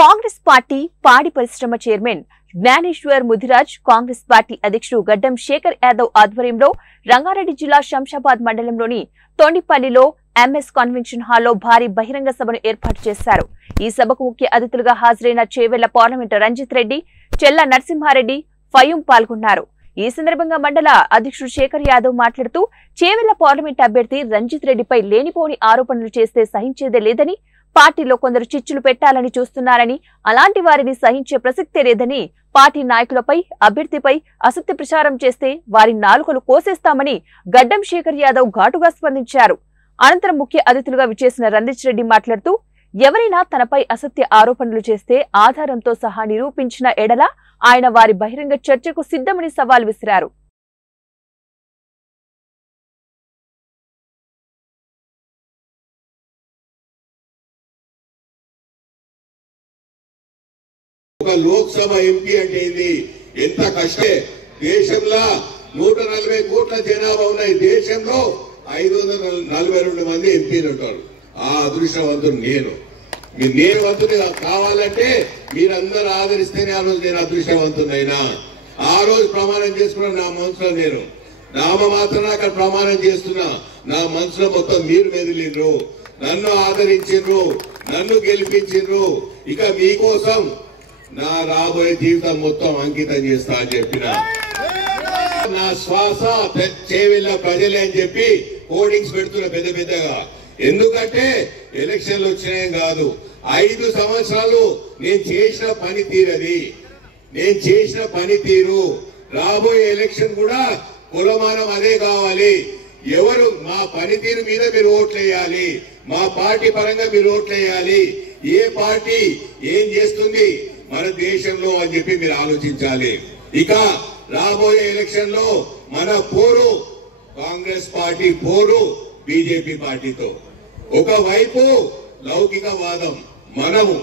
Congress party పాడి పరిశ్రమ chairman Gnaneshwar Mudiraj, Congress party అధ్యక్షుడు గడ్డం శేఖర్ యాదవ్ ఆధ్వర్యంలో రంగారెడ్డి జిల్లా శంషాబాద్ మండలంలోని తొండిపల్లిలో ఎంఎస్ కన్వెన్షన్ హాల్లో భారీ బహిరంగ సభను ఏర్పాటు చేశారు. ఈ సభకు ముఖ్య అతిథులుగా హాజరైన చేవెళ్ల పార్లమెంట్ రంజిత్ రెడ్డి, చెల్ల నరసింహారెడ్డి, ఫయూం పాల్గొన్నారు. ఈ సందర్భంగా మండల అధ్యక్షుడు శేఖర్ యాదవ్ మాట్లాడుతూ చేవెళ్ల పార్లమెంట్ అభ్యర్థి రంజిత్ రెడ్డిపై లేనిపోని ఆరోపణలు చేస్తే సహించేదే లేదని, పార్టీలో కొందరు చిచ్చులు పెట్టాలని చూస్తున్నారని, అలాంటి వారిని సహించే ప్రసక్తే లేదని, పార్టీ నాయకులపై, అభ్యర్థిపై అసత్య ప్రచారం చేస్తే వారి నాలుకలు కోసేస్తామని గడ్డం శేఖర్ యాదవ్ ఘాటుగా స్పందించారు. అనంతరం ముఖ్య అతిథులుగా విచ్చేసిన రంజిత్ రెడ్డి మాట్లాడుతూ, ఎవరైనా తనపై అసత్య ఆరోపణలు చేస్తే ఆధారంతో సహా నిరూపించిన ఎడల ఆయన వారి బహిరంగ చర్చకు సిద్ధమని సవాల్ విసిరారు. ఒక లోక్సభ ఎంపీ అంటే ఇది ఎంత కష్టమే. దేశంలో 140 కోట్ల జనాభా ఉన్నాయి. దేశంలో 542 మంది ఎంపీలు ఉంటారు. ఆ అదృష్టవంతుడు నేను. నేను వంతుని కావాలంటే మీరందరూ ఆదరిస్తేనే ఆ రోజు నేను అదృష్టవంతునైనా. ఆ రోజు ప్రమాణం చేసుకున్నా నా మనసులో, నేను నామమాత్రం అక్కడ ప్రమాణం చేస్తున్నా, నా మనసులో మొత్తం మీరు మెదిలిండ్రు, నన్ను ఆదరించిండ్రు, నన్ను గెలిపించిండ్రు. ఇక మీకోసం నా రాబోయే జీవితం మొత్తం అంకితం చేస్తా అని చెప్పిన, నా శ్వాస చేవెళ్ళ ప్రజలే అని చెప్పి హోర్డింగ్స్ పెడుతున్నా పెద్ద పెద్దగా. ఎందుకంటే ఎలక్షన్లు వచ్చినాయి కాదు, 5 సంవత్సరాలు నేను చేసిన పనితీరది, నేను చేసిన పనితీరు. రాబోయే ఎలక్షన్ కూడా కులమానం అదే కావాలి. ఎవరు మా పనితీరు మీద మీరు ఓట్లేయాలి, మా పార్టీ పరంగా మీరు ఓట్లేయాలి. ఏ పార్టీ ఏం చేస్తుంది మన దేశంలో అని చెప్పి మీరు ఆలోచించాలి. ఇక రాబోయే ఎలక్షన్ లో మన పోరు కాంగ్రెస్ పార్టీ, పోరు బీజేపీ పార్టీతో. ఒకవైపు లౌకికవాదం, మనము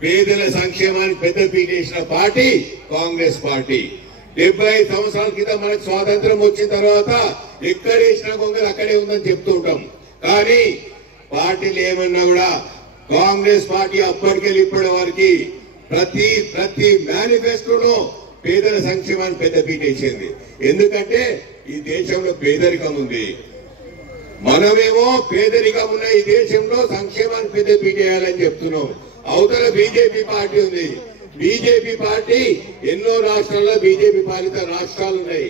పేదల సంక్షేమానికి పెద్ద పీటేసిన పార్టీ కాంగ్రెస్ పార్టీ. 75 సంవత్సరాల క్రితం మనకు స్వాతంత్రం వచ్చిన తర్వాత ఎక్కడేసిన కొంగలు అక్కడే ఉందని చెప్తూ ఉంటాం. కానీ పార్టీలు ఏమన్నా కూడా కాంగ్రెస్ పార్టీ అప్పటికెళ్ళి ఇప్పటి వరకు ప్రతి మేనిఫెస్టోలో పేదల సంక్షేమానికి పెద్ద పీటేసింది. ఎందుకంటే ఈ దేశంలో పేదరికం ఉంది. మనమేమో పేదరికం ఉన్న ఈ దేశంలో సంక్షేమానికి పెద్ద పీటేయాలని చెప్తున్నాం. అవతల బీజేపీ పార్టీ ఉంది. బీజేపీ పార్టీ ఎన్నో రాష్ట్రాల్లో బీజేపీ పాలిత రాష్ట్రాలు ఉన్నాయి.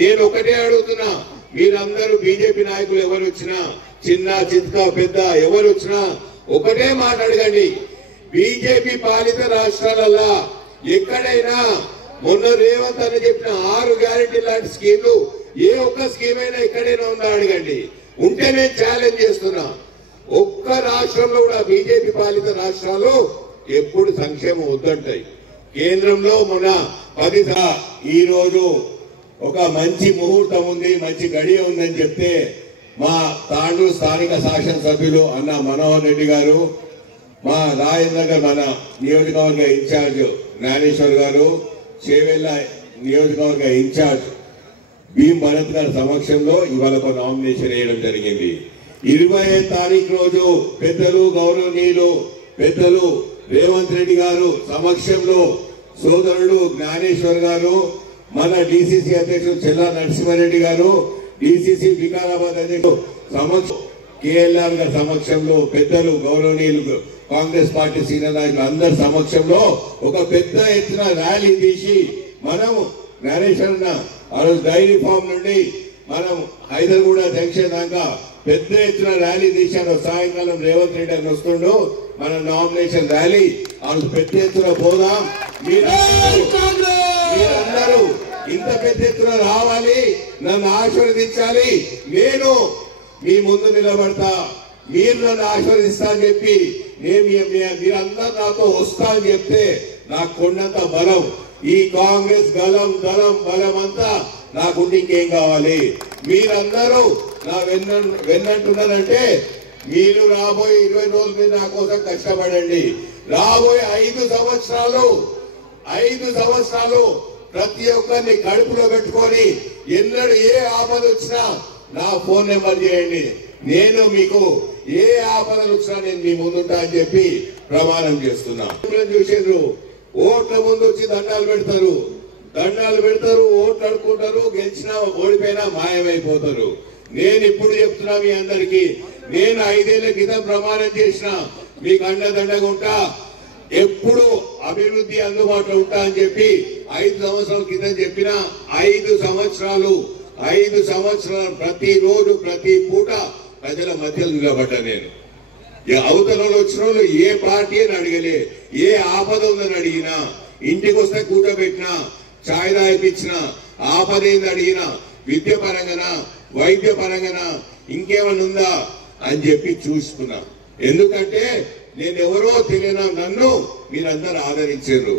నేను ఒకటే అడుగుతున్నా, మీరందరూ బీజేపీ నాయకులు ఎవరు వచ్చినా, చిన్న చిత్క పెద్ద ఎవరు వచ్చినా ఒకటే మాట అడగండి. బీజేపీ పాలిత రాష్ట్రాలలో ఎక్కడైనా మొన్న రేవంత్ అని చెప్పిన 6 గ్యారెంటీ లాంటి స్కీమ్లు ఏ ఒక్క స్కీమ్ అయినా ఎక్కడైనా ఉందా అడగండి. ఉంటే నేను ఛాలెంజ్ చేస్తున్నా, ఒక్క రాష్ట్రంలో కూడా బీజేపీ పాలిత రాష్ట్రాలు ఎప్పుడు సంక్షేమం వద్దంటాయి. కేంద్రంలో మొన్న 10 ఈ రోజు ఒక మంచి ముహూర్తం ఉంది, మంచి గడియ ఉందని చెప్తే మా తాండూరు స్థానిక శాసనసభ్యులు అన్న మనోహర్ రెడ్డి గారు, మా రాజేంద్రనగర్ మన నియోజకవర్గ ఇన్ఛార్జ్ జ్ఞానేశ్వర్ గారు, చేవెళ్ల నియోజకవర్గ ఇన్ఛార్జ్ భీం భరత్ గారి సమక్షంలో ఇవాళ ఒక నామినేషన్ వేయడం జరిగింది. 25 తారీఖు రోజు పెద్దలు గౌరవనీయులు పెద్దలు రేవంత్ రెడ్డి గారు సమక్షంలో సోదరుడు జ్ఞానేశ్వర్ గారు, మన డిసిసి అధ్యక్షుడు చెల్ల నరసింహారెడ్డి గారు, డిసిసి వికారాబాద్ అధ్యక్షుడు కేఎల్ఆర్ గారి సమక్షంలో పెద్దలు గౌరవనీయులు కాంగ్రెస్ పార్టీ సీనియర్ నాయకులు అందరి సమక్షంలో ఒక పెద్ద ఎత్తున ర్యాలీ తీసి మనం జ్ఞానేశ్వరన్న ఆ రోజు డైరీ ఫామ్ నుండి మనం హైదర్గూడ జంక్షన్ దాకా పెద్ద ఎత్తున ర్యాలీ తీశాను. సాయంకాలం రేవంత్ రెడ్డి అని వస్తుండో మన నామినేషన్ ర్యాలీ ఆ రోజు పెద్ద ఎత్తున పోదాం. మీరందరూ ఇంత పెద్ద ఎత్తున రావాలి, నన్ను ఆశీర్వదించాలి. నేను మీ ముందు నిలబడతా, మీరు నన్ను ఆశీర్వదిస్తా అని చెప్పి మీరందరూ నాతో వస్తా అని చెప్తే నాకు కొండంత బలం. ఈ కాంగ్రెస్ గలం దళం బలం అంతా నాకుండి ఇంకేం కావాలి? మీరందరూ నా వెన్నంటున్నారంటే మీరు రాబోయే 20 రోజుల మీద నా కోసం కష్టపడండి. రాబోయే 5 సంవత్సరాలు ప్రతి ఒక్కరిని కడుపులో పెట్టుకొని ఎన్నడూ ఏ ఆపద వచ్చినా నా ఫోన్ నెంబర్ చేయండి. నేను మీకు ఏ ఆపదలు వచ్చినా నేను మీ ముందుంటా అని చెప్పి ప్రమాణం చేస్తున్నా. చూసిండ్రు, ఓట్ల ముందు వచ్చి దండాలు పెడతారు, ఓట్లు అడుకుంటారు, గెలిచినా ఓడిపోయినా మాయమైపోతారు. నేను ఇప్పుడు చెప్తున్నా మీ అందరికీ, నేను 5 ఏళ్ల క్రితం ప్రమాణం చేసిన మీకు అండదండగా ఉంటా, ఎప్పుడు అభివృద్ధి అందుబాటులో ఉంటా అని చెప్పి 5 సంవత్సరాల క్రితం చెప్పిన 5 సంవత్సరాలు ప్రతి రోజు ప్రతి పూట ప్రజల మధ్యలో నిలబడ్డా. నేను అవతల వచ్చిన వాళ్ళు ఏ పార్టీ అని అడగలే, ఏ ఆపద ఉందని అడిగినా, ఇంటికి వస్తే కూర్చోబెట్టినా, ఛాయ్ తాగిపించిన, ఆపద ఏంది అడిగినా, విద్య పరంగానా వైద్య పరంగానా ఇంకేమన్నా ఉందా అని చెప్పి చూసుకున్నా. ఎందుకంటే నేను ఎవరో తెలియనా, నన్ను మీరందరూ ఆదరించారు.